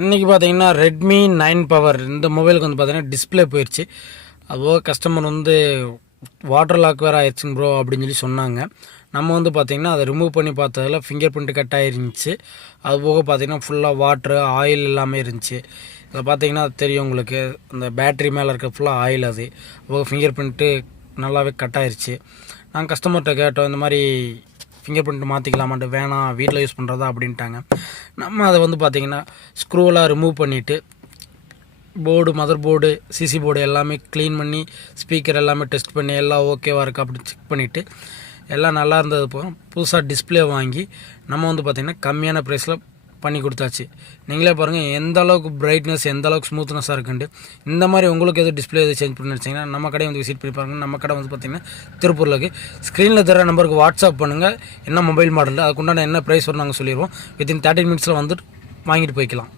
இன்றைக்கி பார்த்தீங்கன்னா Redmi 9 power இந்த மொபைலுக்கு வந்து பார்த்தீங்கன்னா டிஸ்பிளே போயிடுச்சு. அதுபோக கஸ்டமர் வந்து வாட்டர் லாக் வேறு ஆயிடுச்சுங்க ப்ரோ அப்படின்னு சொல்லி சொன்னாங்க. நம்ம வந்து பார்த்திங்கன்னா அதை ரிமூவ் பண்ணி பார்த்ததில் ஃபிங்கர் பிரிண்ட் கட் ஆகிருந்துச்சு. அதுபோக பார்த்திங்கன்னா ஃபுல்லாக வாட்ரு ஆயில் எல்லாமே இருந்துச்சு. இதை பார்த்திங்கன்னா அது தெரியும் உங்களுக்கு, அந்த பேட்ரி மேலே இருக்க ஃபுல்லாக ஆயில். அது அதுபோக ஃபிங்கர் பிரிண்ட்டு நல்லாவே கட் ஆயிடுச்சு. நாங்கள் கஸ்டமர்கிட்ட கேட்டோம், இந்த மாதிரி ஃபிங்கர் பிரிண்ட் மாற்றிக்கலாமான்ட்டு. வேணாம், வீட்டில் யூஸ் பண்ணுறதா அப்படின்ட்டாங்க. நம்ம அதை வந்து பார்த்திங்கன்னா ஸ்க்ரூவெலாம் ரிமூவ் பண்ணிவிட்டு மதர் போர்டு சிசி போர்டு எல்லாமே க்ளீன் பண்ணி ஸ்பீக்கர் எல்லாமே டெஸ்ட் பண்ணி எல்லாம் ஓகேவாக இருக்கா அப்படின்னு செக் பண்ணிவிட்டு எல்லாம் நல்லா இருந்தது போக புதுசாக டிஸ்பிளே வாங்கி நம்ம வந்து பார்த்திங்கன்னா கம்மியான ப்ரைஸில் பண்ணி கொடுத்தாச்சு. நீங்களே பாருங்கள் எந்த அளவுக்கு பிரைட்னஸ், எந்த அளவுக்கு ஸ்மூத்னஸாக இருக்குன்ட்டு. இந்த மாதிரி உங்களுக்கு எது டிஸ்பிளே எது சேஞ்ச் பண்ணி வச்சிங்கன்னா நம்ம கடையை வந்து விசிட் பண்ணி பாருங்கள். நம்ம கடை வந்து பார்த்திங்கன்னா திருப்பூரில் இருக்குது. ஸ்க்ரீனில் தர நம்பருக்கு வாட்ஸ்அப் பண்ணுங்கள், என்ன மொபைல் மாடல் அதுக்குண்டான என்ன ப்ரைஸ் வரும் நாங்கள் சொல்லிடுவோம். வித்தின் 30 மினிட்ஸில் வந்துட்டு வாங்கிட்டு போய்க்கலாம்.